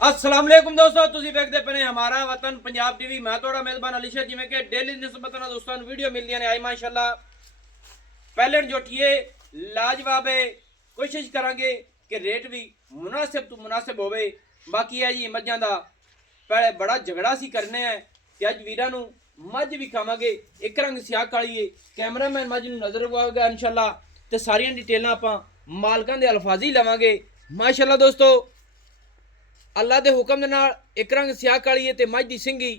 अस्सलाम वालेकुम दोस्तों, ਤੁਸੀਂ ਵੇਖਦੇ ਪਏ ਹਮਾਰਾ ਵਤਨ ਪੰਜਾਬ ਟੀਵੀ। ਮੈਂ ਤੁਹਾਡਾ ਮੇਜ਼ਬਾਨ ਅਲੀ ਸ਼ੇਰ। ਜਿਵੇਂ ਕਿ ਡੇਲੀ ਨਿਸਬਤਨ ਦੋਸਤਾਂ ਨੂੰ ਵੀਡੀਓ ਮਿਲਦੀਆਂ ਨੇ ਆਈ ਮਾਸ਼ਾਅੱਲਾ ਪਹਿਲੇ ਜੋਟੀਏ ਲਾਜਵਾਬ ਹੈ। ਕੋਸ਼ਿਸ਼ ਕਰਾਂਗੇ ਕਿ ਰੇਟ ਵੀ ਮੁਨਾਸਿਬ ਤੋਂ ਮੁਨਾਸਿਬ ਹੋਵੇ। ਬਾਕੀ ਹੈ ਜੀ ਮੱਝਾਂ ਦਾ ਪਹਿਲੇ ਬੜਾ ਝਗੜਾ ਸੀ ਕਰਨੇ ਹੈ ਤੇ ਅੱਜ ਵੀਰਾਂ ਨੂੰ ਮੱਝ ਵੀ ਖਾਵਾਂਗੇ। ਇੱਕ ਰੰਗ ਸਿਆਹ ਕਾਲੀ ਹੈ। ਕੈਮਰਾਮੈਨ ਮੱਝ ਨੂੰ ਨਜ਼ਰ ਰਖਵਾਏਗਾ ਇਨਸ਼ਾਅੱਲਾ ਤੇ ਸਾਰੀਆਂ ਡਿਟੇਲਾਂ ਆਪਾਂ ਮਾਲਕਾਂ ਦੇ ਅਲਫਾਜ਼ੀ ਲਵਾਂਗੇ ਮਾਸ਼ਾਅੱਲਾ। ਦੋਸਤੋ अल्लाह के हुक्म एक रंग स्याह काली है ते मझ दी सिंगी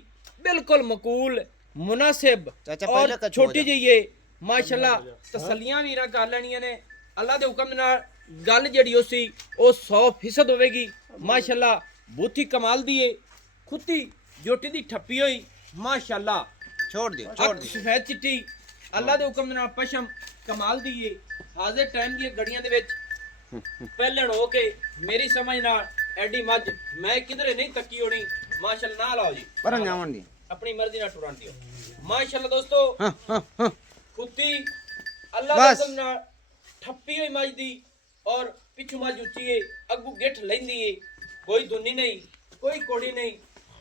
बिल्कुल मकूल मुनासिब और छोटी जी है माशाल्लाह। तसलियां भी कर लेनियां ने अल्लाह के हुक्म गल जिहड़ी उसी वो 100% होवेगी माशाल्लाह। बूथी कमाल दी है, खुदी जोटी दी ठप्पी हुई माशाल्लाह। छोड़ दी सफेद चिट्टी अल्लाह के हुक्म पशम कमाल दी है। हाजिर टाइम दी गड़ियां दे विच पहले हो के मेरी समझ नाल ਐਡੀ ਮੱਝ ਮੈਂ ਕਿਧਰੇ ਨਹੀਂ ਤੱਕੀ ਹੋਣੀ ਮਾਸ਼ਾਅੱਲਾ। ਨਾ ਲਾਓ ਜੀ ਪਰ ਜਾਵਣ ਦੀ ਆਪਣੀ ਮਰਜ਼ੀ ਨਾਲ ਟੁਰਾਂ ਦਿਓ ਮਾਸ਼ਾਅੱਲਾ। ਦੋਸਤੋ ਖੁੱਤੀ ਅੱਲਾਹ ਦੇ ਹੁਕਮ ਨਾਲ ਠੱਪੀ ਹੋਈ ਮੱਝ ਦੀ ਔਰ ਪਿੱਛੋਂ ਮੱਝ ਉੱਚੀ ਏ, ਅੱਗੂ ਗਿੱਠ ਲੈਂਦੀ ਏ, ਕੋਈ ਦੁੰਨੀ ਨਹੀਂ ਕੋਈ ਕੋੜੀ ਨਹੀਂ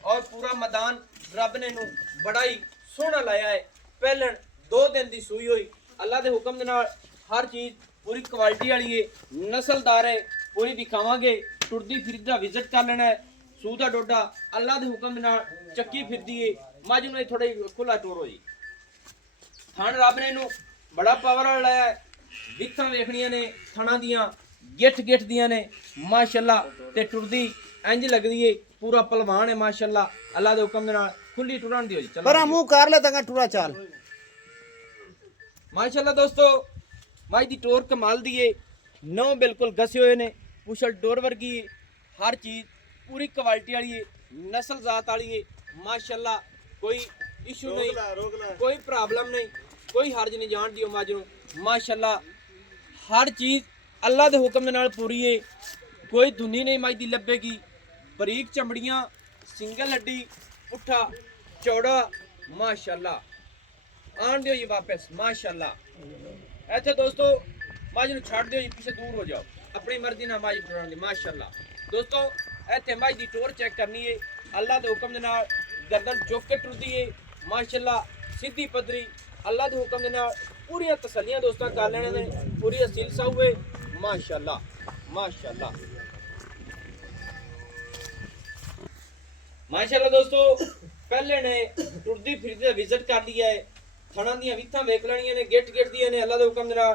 ਔਰ ਪੂਰਾ ਮੈਦਾਨ ਰੱਬ ਨੇ ਨੂੰ ਬੜਾ ਹੀ ਸੋਹਣਾ ਲਾਇਆ ਹੈ। ਪਹਿਲਣ 2 ਦਿਨ ਦੀ ਸੂਈ ਹੋਈ ਅੱਲਾਹ ਦੇ ਹੁਕਮ ਦੇ ਨਾਲ ਹਰ ਚੀਜ਼ ਪੂਰੀ ਕੁਆਲਿਟੀ ਵਾਲੀ ਏ, ਨਸਲਦਾਰ ਹੈ, ਪੂਰੀ ਦਿਖਾਵਾਂਗੇ। टुरदी फिरदा विजिट कर लेना है। सूदा डोडा अल्लाह के हुक्म नाल चक्की फिरदी है मझ नूं थोड़ा खुला टोरो जी। थण रब ने नूं बड़ा पावर वाला लाया है। विथां वेखणियां ने थणा दियां गिठ दियां ने माशाअल्लाह ते टुरदी इंज लगदी है पूरा पहलवान है माशाअल्लाह। अल्लाह के हुक्म नाल खुली टुरन दियो जी। चलो पर मुंह कर ले तंगा टुरा चाल माशाअल्लाह। दोस्तों मझ दी टोर कमाल दी है। नौ बिल्कुल घसे हुए ने, पुछल डोर वर्गी हर चीज पूरी क्वालिटी वाली है, नस्ल जात वाली है माशाअल्लाह। कोई इशू नहीं, कोई प्रॉब्लम नहीं, कोई हर्ज नहीं जान दियो मझ नूं माशाअल्लाह। हर चीज अल्लाह के हुक्म दे नाल पूरी है। कोई धुनी नहीं मझ दी लभेगी। बरीक चमड़ियां, सिंगल हड्डी, पुट्ठा चौड़ा माशाअल्लाह। आन दियो जी वापस माशाअल्लाह। ऐसे दोस्तों मझ नूं छड्ड दियो जी, पीछे दूर हो जाओ, अपनी मर्जी ना मझ टुरान दी माशाअल्लाह। दोस्तों इत्थे मझ दी टोर चेक करनी है अल्लाह के हुक्म दे नाल गर्दन चुक के टुरदी है माशाअल्लाह। सीधी पदरी अल्लाह के हुक्म दे नाल पूरी तसल्लियां दोस्तां कर लेने ने, पूरी असील साहू है माशाअल्लाह माशाअल्लाह माशाअल्लाह। दोस्तों पहले ने टुरदी फिरदी विजिट कर लिया है। थणा दियां विथां वेख लेणियां ने, गिट दियां ने अल्लाह के हुक्म दे नाल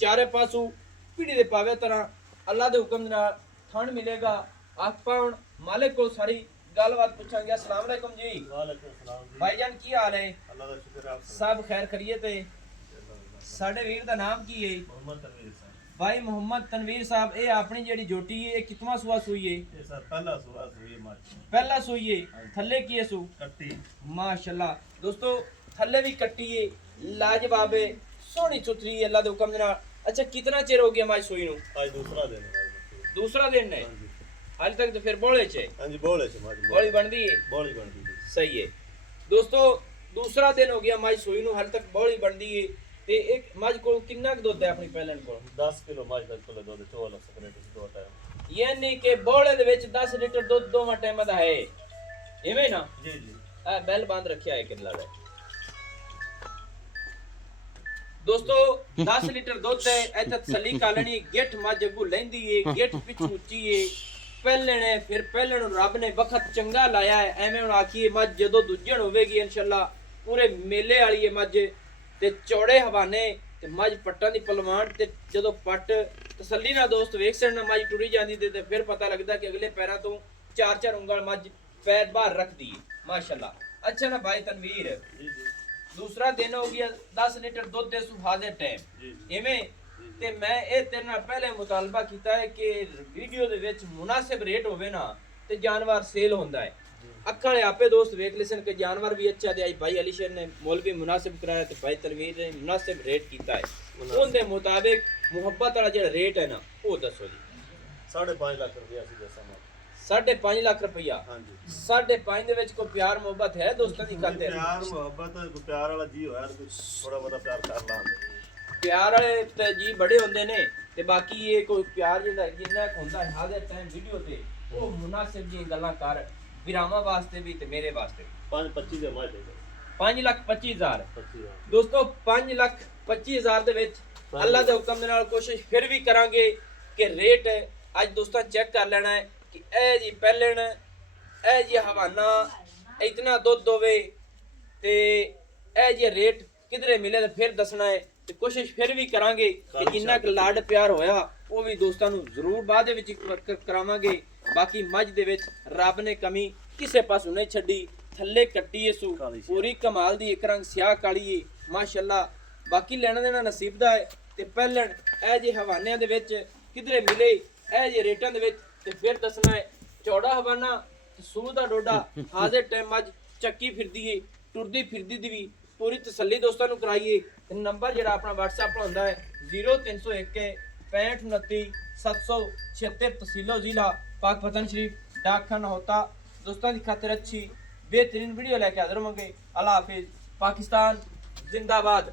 चारे पासों पीढ़ी दे पावे तरह अल्लाह के हुक्म नाल थण मिलेगा। आपां हुण मालिक को सारी गलबात पूछांगे। अस्सलाम वालेकुम जी। वालेकुम अस्सलाम भाईजान की हाल है? अल्लाह दा शुक्र है। सब खैर खैरियत है? साडे वीर दा नाम की है? मोहम्मद तनवीर साहब। भाई मोहम्मद तनवीर साहब, ये अपनी जेड़ी जोटी है कितवा सुआ सुई है? ये सर पहला सुआ सुई मार पहला सुई है। थल्ले की है सु? कट्टी माशाल्लाह। दोस्तों थल्ले भी कट्टी है, लाजवाब है, सोहनी सुथरी है अल्लाह दे हुक्म नाल। अच्छा कितना चिर हो गया मां सुई नु? आज दूसरा दिन है। दूसरा दिन है हाल तक तो फिर बोले छे हां जी बोले छे मार बोली बनदी है। बोली बनदी है। सही है दोस्तों, दूसरा दिन हो गया मां सुई नु, हाल तक बोली बनदी है। ते एक मां को कितना दुध है अपनी पहलन को? 10 किलो मार तक कोले दूध 14 सेपरेट दो टाइम। यानी कि बोले दे विच 10 लीटर दूध दोवां टाइम दा है एवें ना? जी जी आ बैल बांध रखया है किला दा। दोस्तों 10 लीटर दूध है। ऐ तसली कालनी गिठ मझ अगू लैंदी है, गिठ पिछू उच्ची है। पहले ने फिर पहले नु रब ने वक्त चंगा लाया है। एवें हुण आखिए मझ जदों दूजण होवेगी इंशाअल्लाह पूरे मेले वाली है मझ ते चौड़े हवाने ते मझ पट्टां दी पलवान ते जदों पट तसल्ली नाल दोस्त वेख सण मझ टुरी जांदी ते फिर पता लगदा कि अगले पैरां तो 4-4 उंगल मझ पैर बाहर रखदी है माशाअल्लाह। अच्छा ना भाई तनवीर, जी जी दूसरा दिन हो गया 10 लीटर दूध दे सुहाजे टाइम इवें ते मैं ए तेरे नाल पहले मुतालबा कीता है कि वीडियो दे विच मुनासिब रेट होवे ना ते जानवर सेल होंदा है। अखां वाले आपे दोस्त वेख लिसन कि जानवर भी अच्छा दे। भाई अली शेर ने मोल भी मुनासिब कराया ते भाई तनवीर ने मुनासिब रेट कीता है। उनदे मुताबिक मुहब्बत वाला जेड़ा रेट है ना वो दसो जी। 5.5 लाख रुपया सी दसा मार। 5.5 लाख रुपया। हां जी 5.5 दे विच कोई प्यार मोहब्बत है दोस्तां दी खातिर? प्यार मोहब्बत कोई प्यार वाला जी होया तो थोड़ा बहुत प्यार कर लांगे। प्यार वाले ते जी बड़े होंदे ने ते बाकी ये कोई प्यार जिन्ना जिन्ना होंदा है हाजिर टाइम वीडियो ते ਉਹ ਮੁਨਾਸਿਬ ਜੀ ਗੱਲਾਂ ਕਰ ਵਿਰਾਮਾਂ ਵਾਸਤੇ ਵੀ ਤੇ ਮੇਰੇ ਵਾਸਤੇ 5-25 ਦੇ ਮਾਇ ਦੇ 5,25,000 25 ਦੋਸਤੋ 5,25,000 ਦੇ ਵਿੱਚ ਅੱਲਾ ਦੇ ਹੁਕਮ ਦੇ ਨਾਲ ਕੋਸ਼ਿਸ਼ ਫਿਰ ਵੀ ਕਰਾਂਗੇ ਕਿ ਰੇਟ ਅੱਜ ਦੋਸਤਾਂ ਚੈੱਕ ਕਰ ਲੈਣਾ ਹੈ ਕਿ ਇਹ ਜੀ ਪਹਿਲਣ ਇਹ ਜੀ ਹਵਾਨਾ ਇਤਨਾ ਦੁੱਧ ਹੋਵੇ ਤੇ ਇਹ ਜੀ ਰੇਟ ਕਿਧਰੇ ਮਿਲੇ ਤੇ ਫਿਰ ਦੱਸਣਾ ਹੈ ਤੇ ਕੋਸ਼ਿਸ਼ ਫਿਰ ਵੀ ਕਰਾਂਗੇ ਕਿ ਜਿੰਨਾ ਕੁ ਲਾਡ ਪਿਆਰ ਹੋਇਆ ਉਹ ਵੀ ਦੋਸਤਾਂ ਨੂੰ ਜ਼ਰੂਰ ਬਾਅਦ ਦੇ ਵਿੱਚ ਕਰਾਵਾਂਗੇ ਬਾਕੀ ਮੱਝ ਦੇ ਵਿੱਚ ਰੱਬ ਨੇ ਕਮੀ ਕਿਸੇ ਪਾਸੋਂ ਨਹੀਂ ਛੱਡੀ ਥੱਲੇ ਕੱਟੀ ਸੂ ਪੂਰੀ ਕਮਾਲ ਦੀ ਇੱਕ ਰੰਗ ਸਿਆਹ ਕਾਲੀ ਏ ਮਾਸ਼ਾਅੱਲਾ ਬਾਕੀ ਲੈਣਾ ਦੇਣਾ ਨਸੀਬ ਦਾ ਹੈ ਤੇ ਪਹਿਲਣ ਇਹ ਜੇ ਹਵਾਨਿਆਂ ਦੇ ਵਿੱਚ ਕਿਧਰੇ ਮਿਲੇ ਇਹ ਜੇ ਰੇਟਾਂ ਦੇ ਵਿੱਚ ਤੇ ਫਿਰ ਦੱਸਣਾ ਹੈ ਚੌੜਾ ਹਵਾਨਾ ਤੇ ਸੂਹ ਦਾ ਡੋਡਾ ਹਾਜ਼ਰ ਟਾਈਮ ਮੱਝ ਚੱਕੀ ਫਿਰਦੀ ਏ ਟੁਰਦੀ ਫਿਰਦੀ ਦੀ ਵੀ ਪੂਰੀ ਤਸੱਲੀ ਦੋਸਤਾਂ ਨੂੰ ਕਰਾਈਏ ਤੇ ਨੰਬਰ ਜਿਹੜਾ ਆਪਣਾ WhatsApp ਹੁੰਦਾ ਹੈ 0301 6529 776 ਤਹਿਸੀਲੋ ਜ਼ਿਲ੍ਹਾ पाक पतन शरीफ डाकखाना होता दोस्तों की खातिर अच्छी बेहतरीन वीडियो लेके हाजिर होंगे अल्लाह हाफिज पाकिस्तान जिंदाबाद।